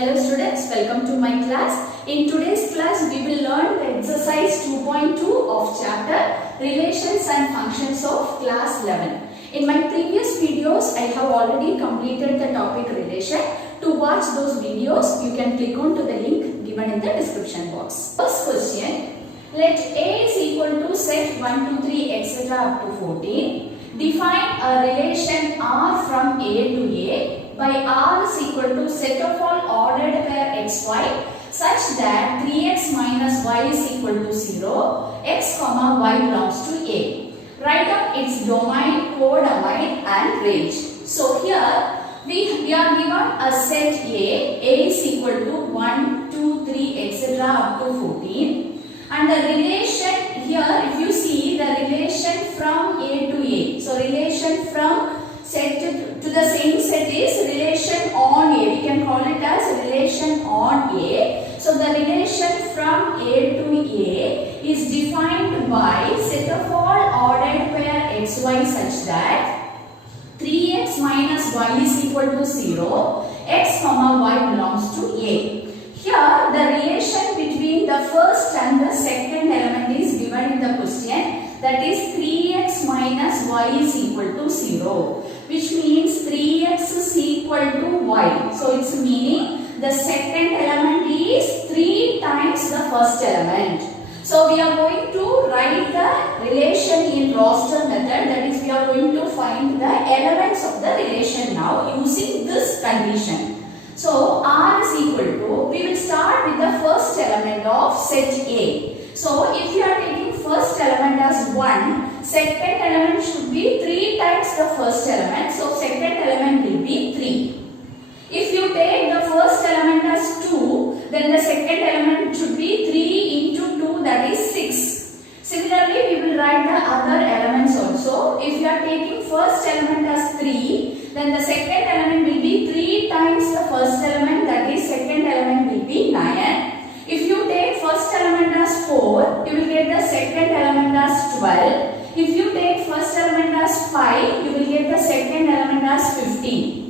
Hello students, welcome to my class. In today's class, we will learn the exercise 2.2 of chapter Relations and Functions of class 11. In my previous videos, I have already completed the topic relation. To watch those videos, you can click on to the link given in the description box. First question, let A is equal to set 1, 2, 3, etc. up to 14. Define a relation R from A to A by R is equal to set of all ordered pair xy such that 3x minus y is equal to 0, x comma y belongs to A. Write up its domain, codomain and range. So here we are given a set A is equal to 1, 2, 3 etc. up to 14, and the relation here, if you see the relation from A to A, so relation from set to the same set is relation on A. We can call it as relation on A. So the relation from A to A is defined by set of all ordered pair xy such that 3x minus y is equal to 0, x comma y belongs to A. Here the relation between the first and the second element is given in the question, that is 3x minus y is equal to 0, which means 3x is equal to y. So its meaning the second element is 3 times the first element. So we are going to write the relation in roster method, that is we are going to find the elements of the relation now using this condition. So R is equal to, we will start with the first element of set A. So if you are taking first element as 1, second element should be 3 times the first element. So second element will be 3. If you take the first element as 2, then the second element should be 3 into 2, that is 6. Similarly, we will write the other elements also. If you are taking first element as 3, then the second element will be 3 times the first element, that is second element will be 9. If you take first element as 4, you will get the second element as 12. If you take first element as 5, you will get the second element as 15.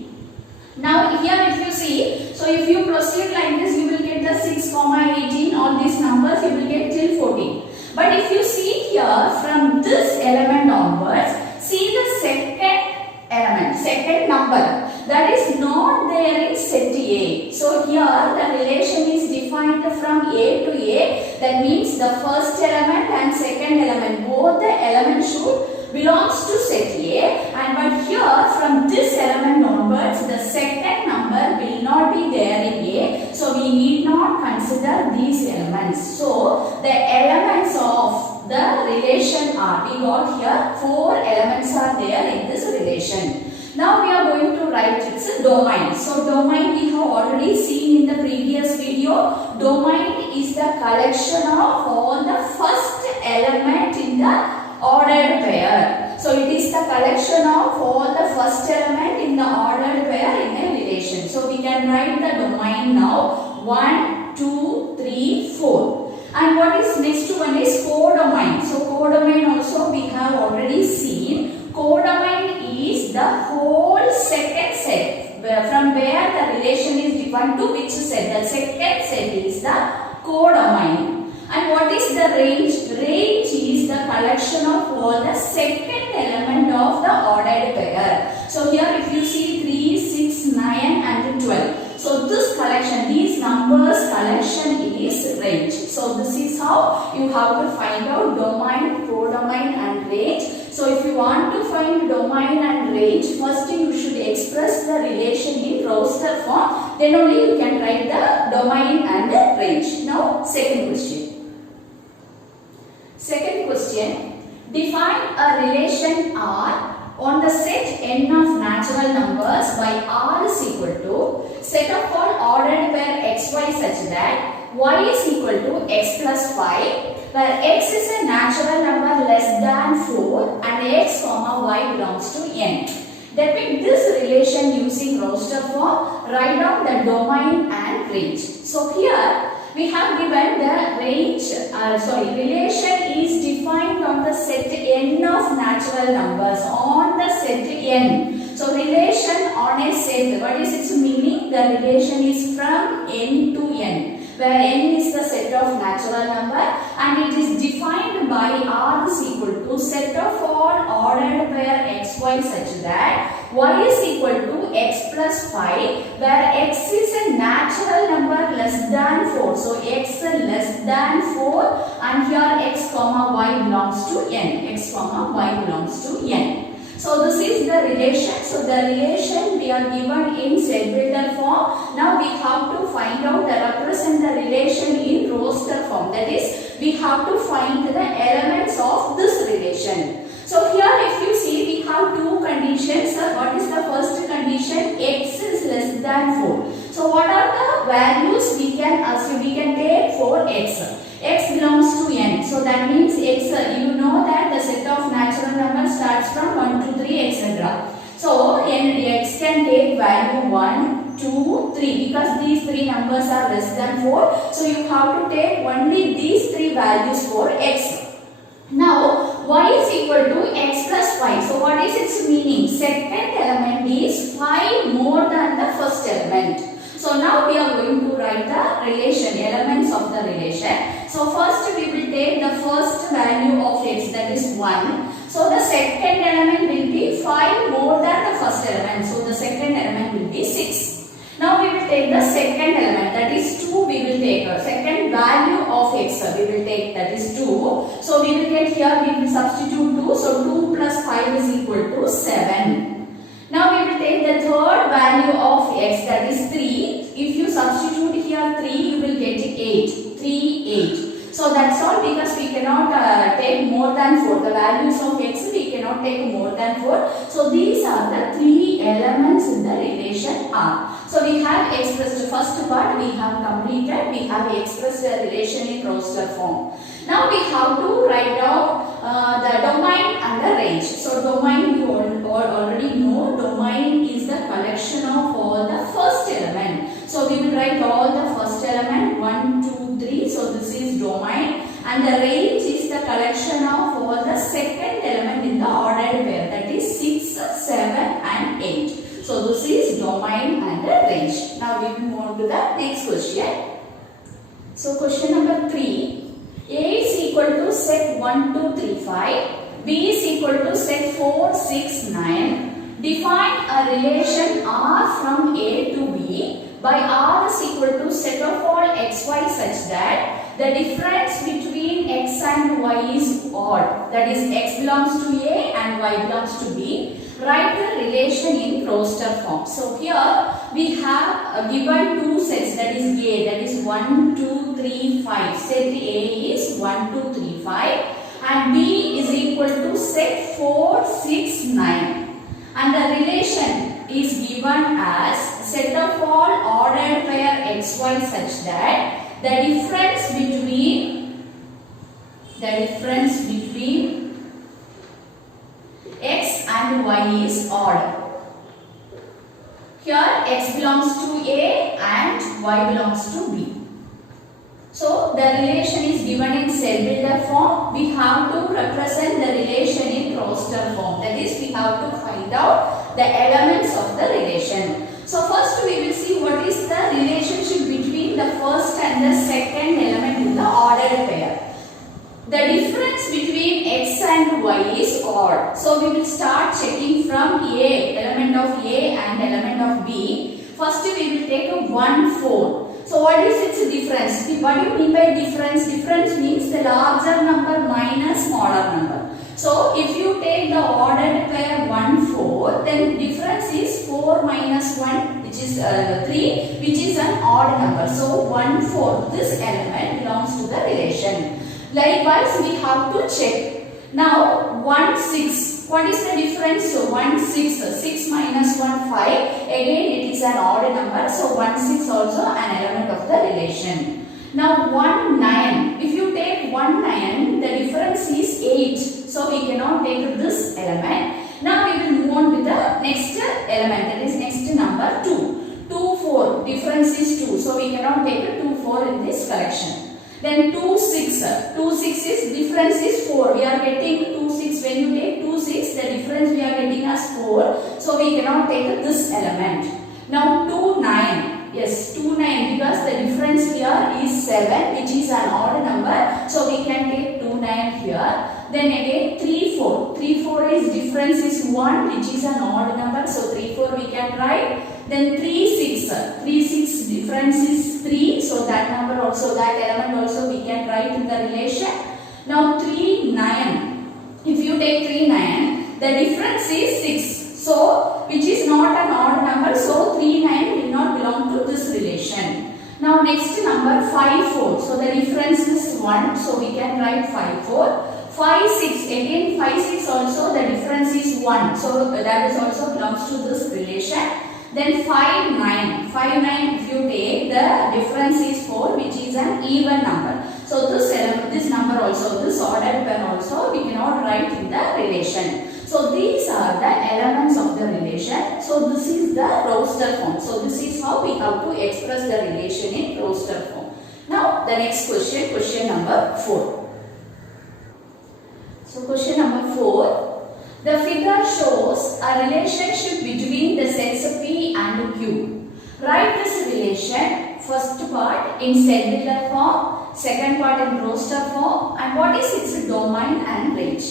Now here if you see, so if you proceed like this, you will get the 6, 18, all these numbers you will get till 14. But if you see here from this element onwards, see the second element, second number that is not there in set A. So here the relation is defined from A to A. That means the first element and second element, both the elements should belongs to set A, and but here from this element onwards the second number will not be there in A, so we need not consider these elements. So the elements of the relation are, we got here 4 elements are there in this relation. Now we are going to write its domain. So domain we have already seen in the previous video. Domain is the collection of all the first element in the ordered pair. So it is the collection of all the first element in the ordered pair in a relation. So we can write the domain now 1, 2, 3, 4. And what is next one is codomain. So codomain also we have already seen. Codomain is the whole second set, from where the relation is defined to which set. The second set is the codomain. And what is the range? Range is the collection of all the second element of the ordered pair. So here if you see 3, 6, 9 and 12. So this collection, these numbers collection is range. So this is how you have to find out domain, codomain and range. So if you want to find domain and range, first you should express the relation in roster form. Then only you can write the domain and the range. Now second question. Second question, define a relation R on the set n of natural numbers by R is equal to set of all ordered pair xy such that y is equal to x plus 5, where x is a natural number less than 4 and x comma y belongs to n. Depict this relation using roster form. Write down the domain and range. So here we have given the range, relation is defined on the set n of natural numbers, on the set n. So relation on a set, what is its meaning? the relation is from n to n, where n is the set of natural number and it is defined by R is equal to set of all ordered pair xy such that y is equal to x plus 5, where x is a natural number less than 4. So x less than 4 and here x comma y belongs to n. X comma y belongs to n. So this is the relation. So the relation we are given in set builder form. Now we have to find out the represent the relation in roster form. That is, we have to find the elements of this relation. So here if you see, we have two conditions. What is the first condition? X is less than 4. So what are the values we can assume? We can take for x. X belongs to n. So that means x, you know that the set of natural numbers starts from 1 to 3 etc. So x can take value 1, 2, 3 because these three numbers are less than 4. So you have to take only these three values for x. Now y is equal to x plus 5. So what is its meaning? Second element is 5 more than the first element. So now we are going to write the relation, elements of the relation. So first we will take the first value of x, that is 1. So the second element will be 5 more than the first element. So the second element will be 6. Now we will take the second element, that is 2. We will take a second value of x. We will take, that is 2. So we will get here, we will substitute 2. So 2 plus 5 is equal to 7. Now we will take the third value of x, that is 3. If you substitute here 3, you will get 8. 3, 8. So that's all, because we cannot take more than 4. The values of x we cannot take more than 4. So these are the three elements in the relation R. So we have expressed first part, we have completed, we have expressed the relation in roster form. Now we have to write down the domain and the range. So domain you already know, domain is the collection of all the first element. So we will write all the first element 1, 2, 3. So this is domain, and the range is the collection of all the second element in the ordered pair, that is 6, 7 and 8. So this is domain and the range. Now we will move on to the next question. So question number 3. A is equal to set 1, 2, 3, 5. B is equal to set 4, 6, 9. Define a relation R from A to B by R is equal to set of all xy such that the difference between x and y is odd. That is, x belongs to A and y belongs to B. Write the relation in roster form. So here we have given two sets, that is A, that is 1, 2, 3, 5. Set A is 1, 2, 3, 5 and B is equal to set 4, 6, 9. And the relation is given as set of all ordered pair xy such that the difference between x and y is odd. Here x belongs to A and y belongs to B. So the relation is given in set builder form. We have to represent the relation in roster form. That is, we have to find out the elements of the relation. So first we will see what is the relationship between the first and the second element in the ordered pair. The difference between x and y is odd. So we will start checking from A, element of A and element of B. First we will take a 1, 4. So what is its difference? What do you mean by difference? Difference means the larger number minus smaller number. So if you take the ordered pair 1, 4, then difference is 4 minus 1, which is 3, which is an odd number. So 1, 4, this element belongs to the relation. Likewise, we have to check. Now 1, 6. What is the difference? So 1, 6. 6 minus 1, 5. Again, it is an odd number. So 1, 6 also an element of the relation. Now 1, 9. If you take 1, 9, the difference is 8. So we cannot take this element. Now we will move on to the next element. That is next number 2. 2, 4. Difference is 2. So we cannot take a 2, 4 in this collection. Then 2, 6. 2, 6 is difference is 4. We are getting 2, 6. When you take 2, 6, the difference we are getting as 4. So we cannot take this element. Now 2, 9. Yes, 2, 9 because the difference here is 7 which is an odd number. So we can take 2, 9 here. Then again 3, 4. 3, 4 is difference is 1 which is an odd number. So 3, 4 we can write. Then 3, 6. 3, 6 difference is 3. So that number also, that element also we can write in the relation. Now 3, 9. If you take 3, 9, the difference is 6. So which is not an odd number. So 3, 9 will not belong to this relation. Now next number 5, 4. So the difference is 1. So we can write 5, 4. 5, 6. Again 5, 6 also the difference is 1. So that is also belongs to this relation. Then 5, 9. 5, 9 if you take the difference is 4 which is an even number. So this element, this number also, this ordered pair also we cannot write in the relation. So these are the elements of the relation. So this is the roster form. So this is how we have to express the relation in roster form. Now the next question, question number 4. So question number 4. The figure shows a relationship between the sets P and Q. Write this relation, first part in set builder form, second part in roster form, and what is its domain and range.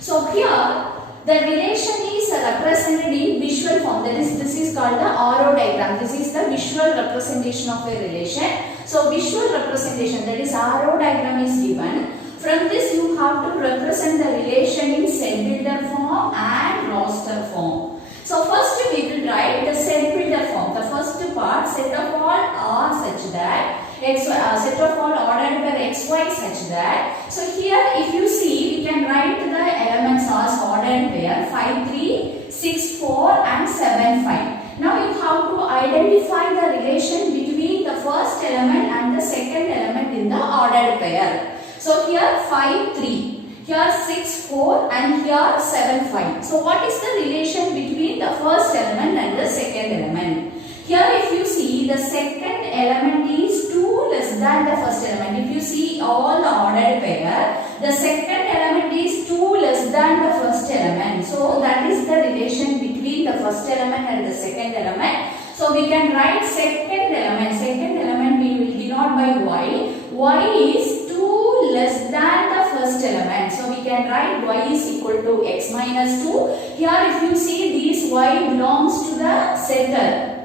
So here the relation is represented in visual form. That is, this is called the arrow diagram. This is the visual representation of a relation. So visual representation, that is arrow diagram is given. From this you have to represent the relation in set builder form and roster form. So first we will write the set builder form. The first part, set of all are such that set of all ordered pair xy such that. So here if you see, we can write the elements as ordered pair 5, 3, 6, 4 and 7, 5. Now you have to identify the relation between the first element and the second element in the ordered pair. So here 5, 3, here 6, 4 and here 7, 5. So what is the relation between the first element and the second element? Here if you see, the second element is 2 less than the first element. If you see all the ordered pair, the second element is 2 less than the first element. So that is the relation between the first element and the second element. So we can write second element. Second element we will denote by y. Y is 2 less than the first element. So we can write y is equal to x minus 2. Here if you see, this y belongs to the set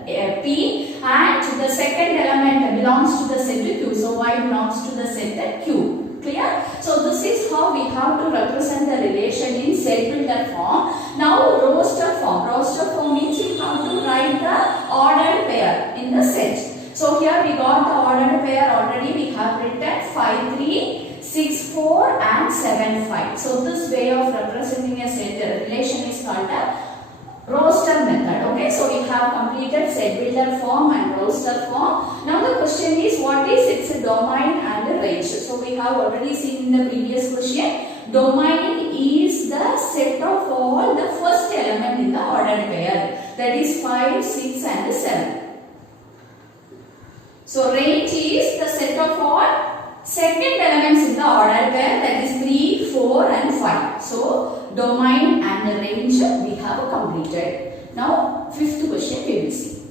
P and to the second element belongs to the set Q. So y belongs to the set Q. Clear? So this is how we have to represent the relation in set builder form. Now roster form. Roster form means we have to write the ordered pair in the set. So here we got the ordered pair already. We have written 5, 3, 6, 4 and 7, 5. So this way of representing a set relation is called a roster method. Okay, so we have completed set builder form and roster form. Now the question is, what is its domain and range? So we have already seen in the previous question. Domain is the set of all the first element in the ordered pair. That is 5, 6 and 7. So range is the set of all second elements in the ordered pair, that is 3, 4 and 5. So domain and the range we have completed. Now fifth question we will see.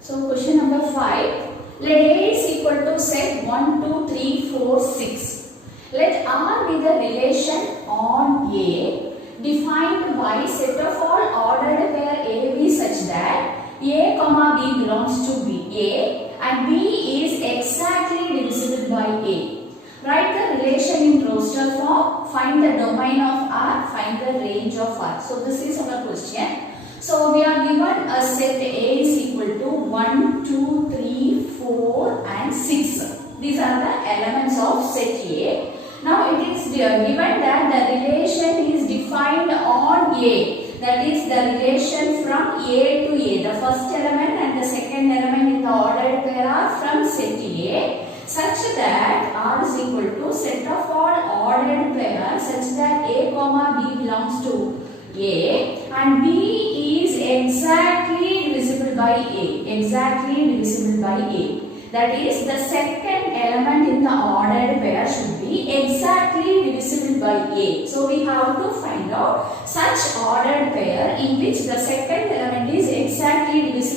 So question number 5. Let A is equal to set 1, 2, 3, 4, 6. Let R be the relation on A defined by set of all ordered pair AB such that A comma B belongs to A and B is exactly divisible by A. Write the relation in roster form, find the domain of R, find the range of R. So this is our question. So we are given a set A is equal to 1, 2, 3, 4 and 6. These are the elements of set A. Now it is given that the relation is defined on A. That is the relation from A to A. The first element and the second element in the ordered pair are from set A, such that R is equal to set of all ordered pairs such that A comma B belongs to A and B is exactly divisible by A. Exactly divisible by A. That is, the second element in the ordered pair should be exactly divisible by A. So we have to find out such ordered pair in which the second element is exactly divisible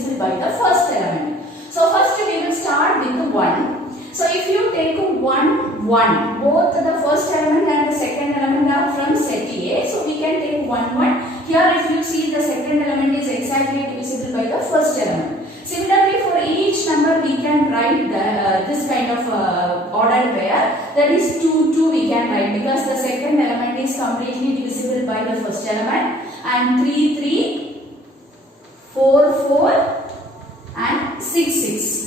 first element. So first we will start with 1. So if you take 1, 1, both the first element and the second element are from set A. So we can take 1, 1. Here if you see the second element is exactly divisible by the first element. Similarly for each number we can write this kind of ordered pair. That is 2, 2 we can write because the second element is completely divisible by the first element. And 3, 3, 4, 4 and 6, 6.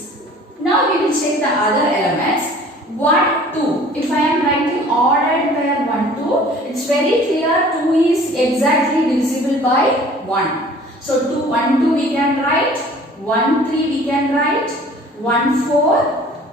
Now we will check the other elements. 1, 2. If I am writing ordered pair 1, 2, it's very clear 2 is exactly divisible by 1. So 2, 1, 2 we can write, 1, 3 we can write, 1, 4,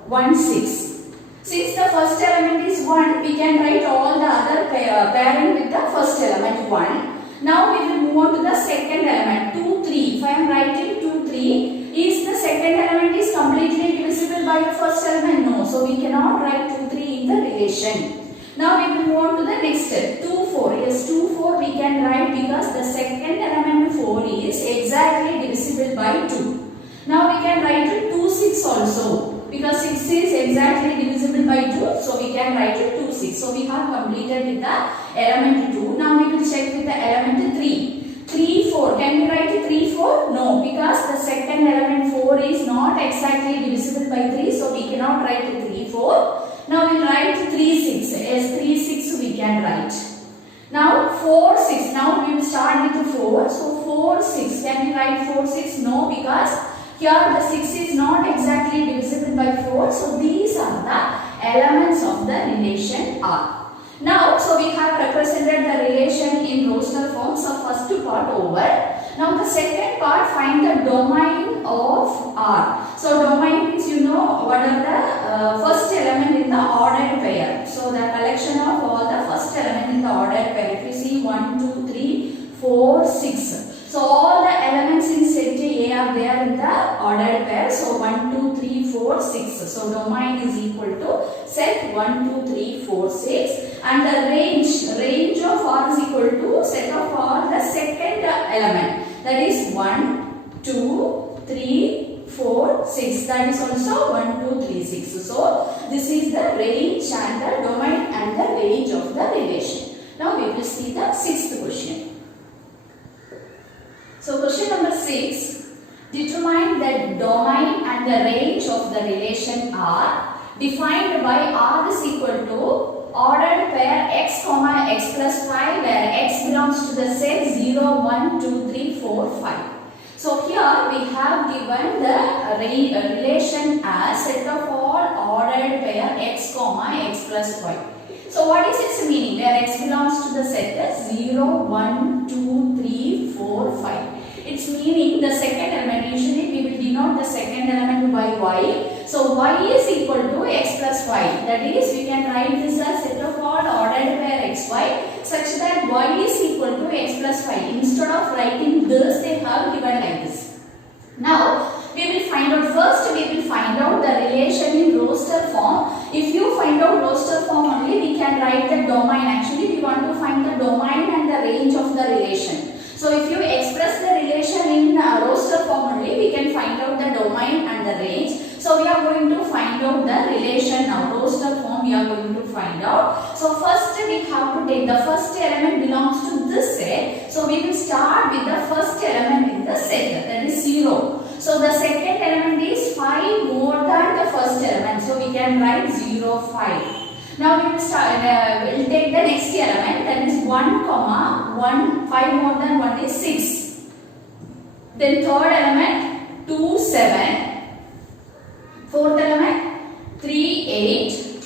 1, 6. Since the first element is 1, we can write all the other pairing with the first element 1. Now we will move on to the second element 2, 3. If I am writing 2, 3, is the second element is completely divisible by the first element? No. So we cannot write 2, 3 in the relation. Now we will move on to the next step. 2, 4. Yes, 2, 4 we can write because the second element 4 is exactly divisible by 2. Now we can write 2, 6 also because 6 is exactly divisible by 2. So we can write 2, 6. So we have completed with the element 2. Now we will check with the element 3. 3, 4. Can we write 3, 4? No, because the second element 4 is not exactly divisible by 3. So we cannot write 3, 4. Now we will write 3, 6. Yes, 3, 6 we can write. Now 4, 6. Now we will start with 4. So 4, 6. Can we write 4, 6? No, because here the 6 is not exactly divisible by 4. So these are the elements of the relation R. Now, so we have represented the relation in roster form. So first part over. Now the second part, find the domain of R. So domain means you know what are the first element in the ordered pair. So the collection of all the first element in the ordered pair. If you see 1, 2, 3, 4, 6. So all the elements in set A are there in the ordered pair. So 1, 2, 3, 4, 6. So domain is equal to set 1, 2, 3, 4, 6. And the range of R is equal to set of R the second element. That is 1, 2, 3, 4, 6. That is also 1, 2, 3, 6. So this is the range and the domain and the range of the relation. Now we will see the sixth question. So question number 6. Determine the domain and the range of the relation R defined by R is equal to ordered pair x comma x plus 5 where x belongs to the set 0, 1, 2, 3, 4, 5. So here we have given the relation as set of all ordered pair x comma x plus 5. So what is its meaning? Where x belongs to the set 0, 1, 2, 3, 4, 5. Its meaning the second element, usually we will denote the second element by y. So y is equal to x plus 5. That is, we can write this as set of all ordered pair xy such that y is equal to x plus 5. Instead of writing this, they have given like this. Now we will find out first. We will find out the relation in roster form. If you find out roster form only, we can write the domain. Actually, we want to find the domain and the range of the relation. So if you express the relation in roster form only, we can find out the domain and the range. So we are going to find out the relation now. Roster form we are going to find out. So first we have to take the first element belongs to this set. So we will start with the first element in the set, that is 0. So the second element is 5 more than the first element. So we can write 0, 5. Now we will start. We'll take the next element, that is 1, comma 1. 5 more than 1 is 6. Then third element 2, 7. Fourth element 3, 8.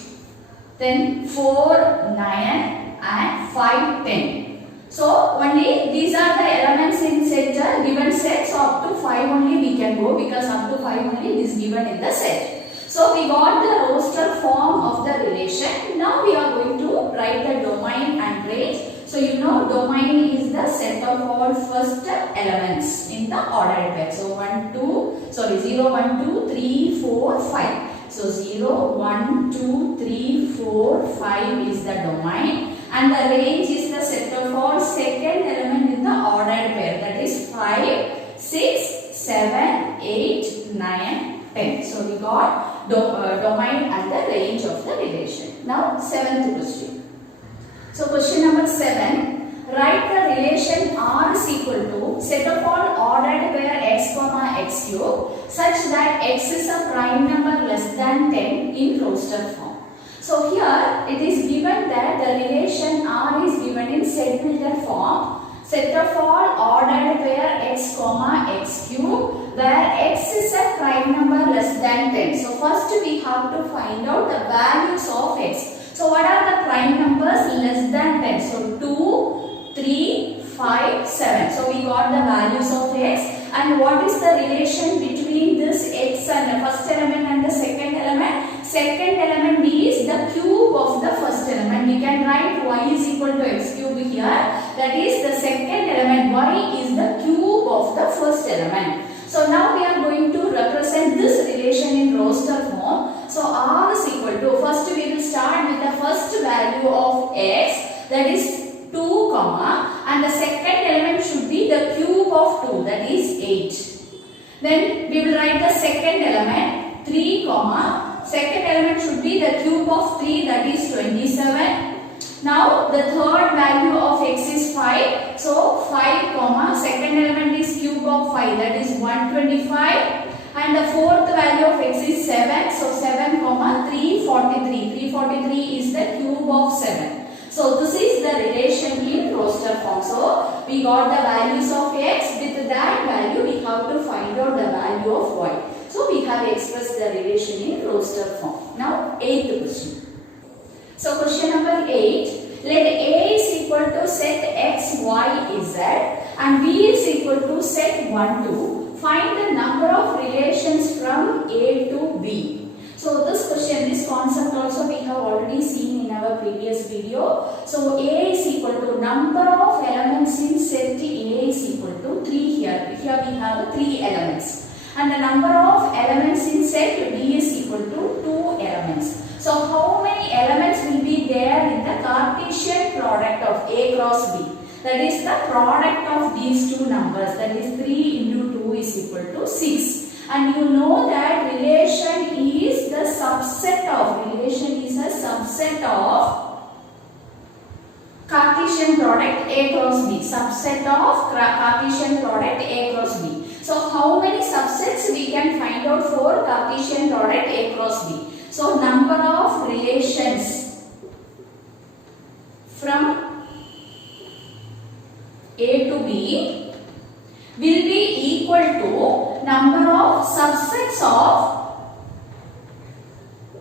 Then 4, 9 and 5, 10. So only these are the elements in set given set. So up to 5 only we can go because up to 5 only is given in the set. So we got the roster form of the relation. Now we are going to write the domain and range. So you know domain is the set of all first elements in the ordered pair. So 0, 1, 2, 3, 4, 5. So 0, 1, 2, 3, 4, 5 is the domain. And the range is the set of all second element in the ordered pair. That is 5, 6, 7, 8, 9, 10. So we got domain and the range of the relation. Now 7th question. So question number 7. Write the relation R is equal to set of all ordered pair x comma x cube such that x is a prime number less than 10 in roster form. So here it is given that the relation R is given in set builder form. Set of all ordered pair x comma x cube where x is a prime number less than 10. So first we have to find out the values of x. So what are the prime numbers less than 10? So 2, 3, 5, 7. So we got the values of x, and what is the relation between this x and the first element and the second element? Second element is the cube of the first element. We can write y is equal to x cube here. That is the second element. Y is the cube of the first element. So now we are going to represent this relation in roster form. So R is equal to, first we will start with the first value of x, that is 2 comma, and the second element should be the cube of 2, that is 8. Then we will write the second element 3 comma, second element should be the cube of 3, that is 27. Now the third value of x is 5, so 5 comma, second element is cube of 5, that is 125. And the fourth value of x is 7, so 7 comma 343. 343 is the cube of 7. So this is the relation in roster form. So we got the values of x. With that value we have to find out the value of y. So we have expressed the relation in roster form. Now 8th question. So question number 8. Let A is equal to set x, y, z and B is equal to set 1, 2. Find the number of relations from A to B. So this question, this concept also we have already seen in our previous video. So A is equal to number of elements in set A is equal to 3 here. Here we have 3 elements. And the number of elements in set B is equal to 2 elements. So how many elements will be there in the Cartesian product of A cross B? That is the product of these two numbers, that is 3 into 2 is equal to 6. And you know that relation is the subset of, Cartesian product A cross B, subset of Cartesian product A cross B. So how many subsets we can find out for Cartesian product A cross B? So number of relations from A to B will be equal to number of subsets of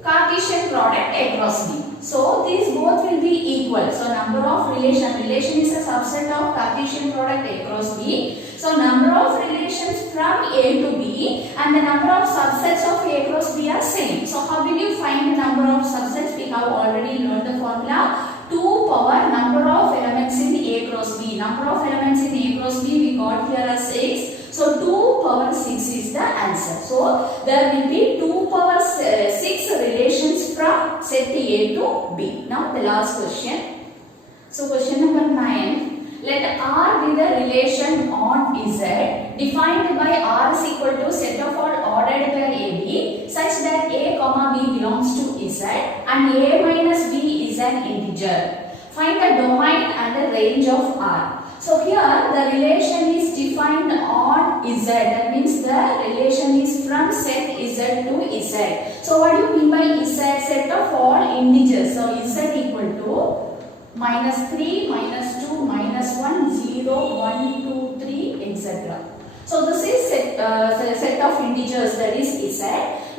Cartesian product A cross B. So these both will be equal. So number of relation is a subset of Cartesian product A cross B. So number of relations from A to B and the number of subsets of A cross B are same. So how will you find the number of subsets? We have already learned the formula. 2 power number of elements in A cross B. Number of elements in A cross B we got here as 6. So 2 power 6 is the answer. So there will be 2 power 6 relations from set A to B. Now the last question. So question number 9. Let R be the relation on Z defined by R is equal to set of all ordered pair AB such that A comma B belongs to Z and A minus B is an integer. Find the domain and the range of R. So here the relation is defined on Z. That means the relation is from set Z to Z. So what do you mean by Z? Set of all integers. So Z equal to minus 3, minus 2, minus 1, 0, 1, 2, 3, etc. So this is set of integers, that is Z.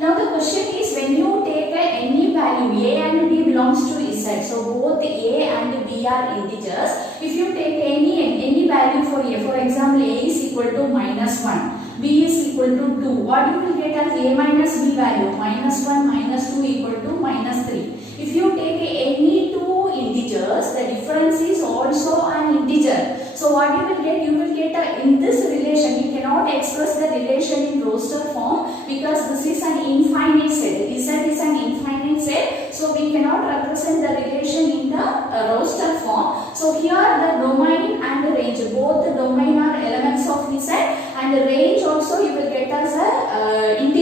Now the question is, when you take any value, A and B belongs to Z. So both A and B are integers. If you take any value for A, for example, A is equal to minus 1, B is equal to 2. What you will get as A minus B value? Minus 1 minus 2 equal to minus 3. If you take any two integers, the difference is also an integer. So what you will get? You will get in this relation, you cannot express the relation in roster form because this is an infinite set. Z is an infinite set. So we cannot represent the relation in the roster form. So here the domain and the range, both the domain are elements of Z and the range also you will get as a integer.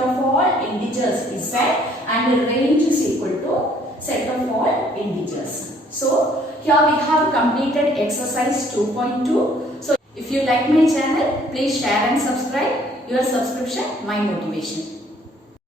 of all integers is Z and range is equal to set of all integers. So here we have completed exercise 2.2. So if you like my channel, please share and subscribe. Your subscription, my motivation.